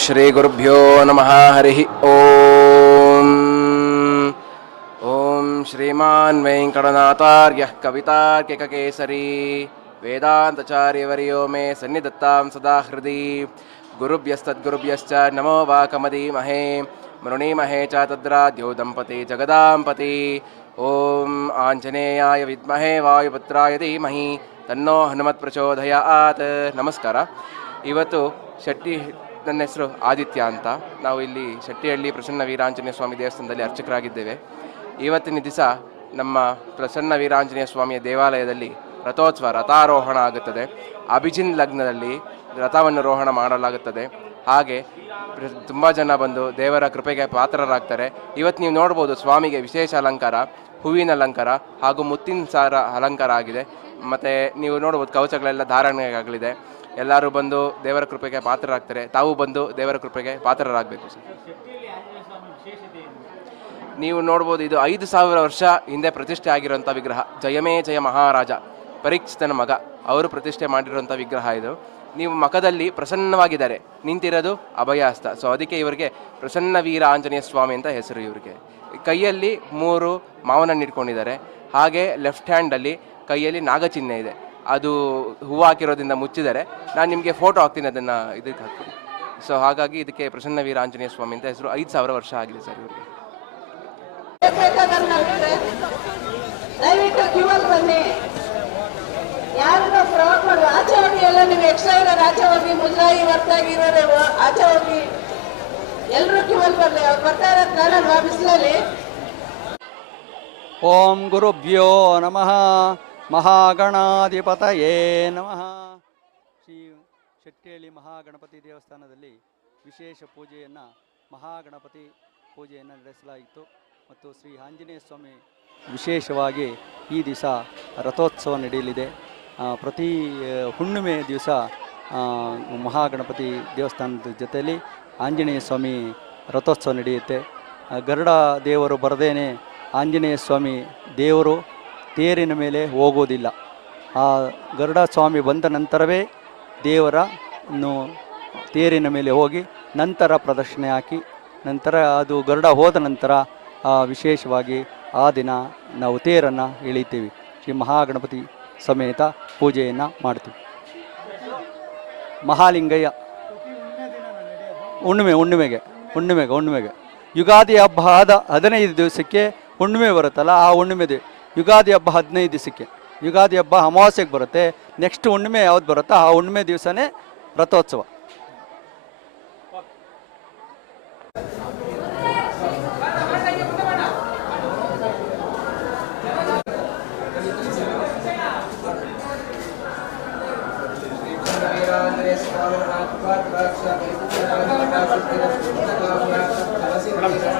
ಶ್ರೀ ಗುರುಭ್ಯೋ ನಮಃ ಹರಿ ಓಂ. ಓಂ ಶ್ರೀಮಾನ್ ವೆಂಕಟನಾಥಾರ್ಯ ಕವಿತಾರ್ಕಿಕಕೇಸರಿ ವೇದಾಂತಚಾರ್ಯವರ್ಯೋ ಮೇ ಸನ್ನಿಧತ್ತಾಂ ಸದಾ ಹೃದಿ. ಗುರುಭ್ಯಸ್ತದ್ಗುರುಭ್ಯಶ್ಚ ನಮೋ ವಾಕಮದೀಮಹೇ ಮೃಣೀಮಹೇ ಚ ತದ್ರಾದ್ಯೋ ದಂಪತಿ ಜಗದಾಂಪತಿ. ಓಂ ಆಂಜನೇಯಾಯ ವಿದ್ಮಹೇ ವಾಯುಪುತ್ರಾಯ ಧೀಮಹಿ ತನ್ನೋ ಹನುಮತ್ ಪ್ರಚೋದಯಾತ್. ನಮಸ್ಕಾರ. ಇವತ್ತು ಶೆಟ್ಟಿ, ನನ್ನ ಹೆಸರು ಆದಿತ್ಯ ಅಂತ. ನಾವು ಇಲ್ಲಿ ಶೆಟ್ಟಿಹಳ್ಳಿ ಪ್ರಸನ್ನ ವೀರಾಂಜನೇಯ ಸ್ವಾಮಿ ದೇವಸ್ಥಾನದಲ್ಲಿ ಅರ್ಚಕರಾಗಿದ್ದೇವೆ. ಇವತ್ತಿನ ದಿವಸ ನಮ್ಮ ಪ್ರಸನ್ನ ವೀರಾಂಜನೇಯ ಸ್ವಾಮಿಯ ದೇವಾಲಯದಲ್ಲಿ ರಥೋತ್ಸವ, ರಥಾರೋಹಣ ಆಗುತ್ತದೆ. ಅಭಿಜಿನ್ ಲಗ್ನದಲ್ಲಿ ರಥವನ್ನು ರೋಹಣ ಮಾಡಲಾಗುತ್ತದೆ. ಹಾಗೆ ತುಂಬ ಜನ ಬಂದು ದೇವರ ಕೃಪೆಗೆ ಪಾತ್ರರಾಗ್ತಾರೆ. ಇವತ್ತು ನೀವು ನೋಡ್ಬೋದು ಸ್ವಾಮಿಗೆ ವಿಶೇಷ ಅಲಂಕಾರ, ಹೂವಿನ ಅಲಂಕಾರ ಹಾಗೂ ಮುತ್ತಿನ ಸಾರ ಅಲಂಕಾರ ಆಗಿದೆ. ಮತ್ತು ನೀವು ನೋಡ್ಬೋದು ಕವಚಗಳೆಲ್ಲ ಧಾರಣೆಯಾಗಲಿದೆ. ಎಲ್ಲರೂ ಬಂದು ದೇವರ ಕೃಪೆಗೆ ಪಾತ್ರರಾಗ್ತಾರೆ. ತಾವು ಬಂದು ದೇವರ ಕೃಪೆಗೆ ಪಾತ್ರರಾಗಬೇಕು ಸರ್. ನೀವು ನೋಡ್ಬೋದು, ಇದು 5,000 ವರ್ಷ ಹಿಂದೆ ಪ್ರತಿಷ್ಠೆ ಆಗಿರುವಂಥ ವಿಗ್ರಹ. ಜಯಮೇ ಜಯ ಮಹಾರಾಜ ಪರೀಕ್ಷಿತನ ಮಗ ಅವರು ಪ್ರತಿಷ್ಠೆ ಮಾಡಿರುವಂಥ ವಿಗ್ರಹ ಇದು. ನೀವು ಮಖದಲ್ಲಿ ಪ್ರಸನ್ನವಾಗಿದ್ದಾರೆ, ನಿಂತಿರೋದು ಅಭಯಹಸ್ತ. ಸೊ ಅದಕ್ಕೆ ಇವರಿಗೆ ಪ್ರಸನ್ನ ವೀರ ಆಂಜನೇಯ ಸ್ವಾಮಿ ಅಂತ ಹೆಸರು. ಇವರಿಗೆ ಕೈಯಲ್ಲಿ 3 ಮಾವನನ್ನು ಇಟ್ಕೊಂಡಿದ್ದಾರೆ. ಹಾಗೆ ಲೆಫ್ಟ್ ಹ್ಯಾಂಡಲ್ಲಿ ಕೈಯಲ್ಲಿ ನಾಗಚಿಹ್ನೆ ಇದೆ. ಅದು ಹೂವು ಹಾಕಿರೋದ್ರಿಂದ ಮುಚ್ಚಿದ್ದಾರೆ. ನಾನು ನಿಮಗೆ ಫೋಟೋ ಹಾಕ್ತೀನಿ, ಅದನ್ನು ಇದಕ್ಕೆ ಹಾಕ್ತೀನಿ. ಸೊ ಹಾಗಾಗಿ ಇದಕ್ಕೆ ಪ್ರಸನ್ನ ವೀರ ಆಂಜನೇಯ ಸ್ವಾಮಿ ಅಂತ ಹೆಸರು. 5,000 ವರ್ಷ ಆಗಿದೆ ಸರ್ ಇವರಿಗೆ. ದಯವಿಟ್ಟು ಕ್ಯೂವಲ್ಲಿ ಬನ್ನಿ. ಯಾರನ್ನ ಫ್ರಾಡ್ ಮಾಡುವ ಆಚೆ ಹೋಗಿ. ಎಲ್ಲ ನೀವು ಎಕ್ಸ್ಟ್ರಾ ಇರೋರು ಆಚೆ ಹೋಗಿ, ಮುಜರಾಯಿ ಹೊರತಾಗಿ ಇರೋರು ಆಚೆ ಹೋಗಿ. ಎಲ್ಲರೂ ಕ್ಯೂವಲ್ಲಿ ಬರಲಿ. ಅವ್ರು ಬರ್ತಾ ಇರೋದು ಕಾಣಲ್ವಾ ಬಿಸಿಲಲ್ಲಿ? ಓಂ ಗುರುಭ್ಯೋ ನಮಃ ಮಹಾಗಣಾಧಿಪತಯೇ ನಮಃ. ಶ್ರೀ ಶೆಟ್ಟಿಹಳ್ಳಿ ಮಹಾಗಣಪತಿ ದೇವಸ್ಥಾನದಲ್ಲಿ ವಿಶೇಷ ಪೂಜೆಯನ್ನು, ಮಹಾಗಣಪತಿ ಪೂಜೆಯನ್ನು ನಡೆಸಲಾಯಿತು. ಮತ್ತು ಶ್ರೀ ಆಂಜನೇಯ ಸ್ವಾಮಿ ವಿಶೇಷವಾಗಿ ಈ ದಿವಸ ರಥೋತ್ಸವ ನಡೆಯಲಿದೆ. ಪ್ರತಿ ಹುಣ್ಣಿಮೆ ದಿವಸ ಮಹಾಗಣಪತಿ ದೇವಸ್ಥಾನದ ಜೊತೆಯಲ್ಲಿ ಆಂಜನೇಯ ಸ್ವಾಮಿ ರಥೋತ್ಸವ ನಡೆಯುತ್ತೆ. ಗರುಡ ದೇವರು ಬರದೇನೆ ಆಂಜನೇಯ ಸ್ವಾಮಿ ದೇವರು ತೇರಿನ ಮೇಲೆ ಹೋಗೋದಿಲ್ಲ. ಆ ಗರುಡ ಸ್ವಾಮಿ ಬಂದ ನಂತರವೇ ದೇವರನ್ನು ತೇರಿನ ಮೇಲೆ ಹೋಗಿ ನಂತರ ಪ್ರದಕ್ಷಿಣೆ ಹಾಕಿ, ನಂತರ ಅದು ಗರುಡ ಹೋದ ನಂತರ ವಿಶೇಷವಾಗಿ ಆ ದಿನ ನಾವು ತೇರನ್ನು ಎಳೀತೀವಿ. ಶ್ರೀ ಮಹಾಗಣಪತಿ ಸಮೇತ ಪೂಜೆಯನ್ನು ಮಾಡ್ತೀವಿ. ಮಹಾಲಿಂಗಯ್ಯ ಹುಣ್ಣಿಮೆಗೆ ಯುಗಾದಿ ಹಬ್ಬ ಆದ 15 ದಿವಸಕ್ಕೆ ಹುಣ್ಣಿಮೆ ಬರುತ್ತಲ್ಲ, ಆ ಹುಣ್ಣಿಮೆ ಯುಗಾದಿ ಹಬ್ಬ 15 ದಿವಸಕ್ಕೆ. ಯುಗಾದಿ ಹಬ್ಬ ಅಮಾವಾಸ್ಯೆಗೆ ಬರುತ್ತೆ. ನೆಕ್ಸ್ಟ್ ಹುಣ್ಣಿಮೆ ಯಾವ್ದು ಬರುತ್ತೋ ಆ ಹುಣ್ಣಿಮೆ ದಿವಸನೇ ರಥೋತ್ಸವ.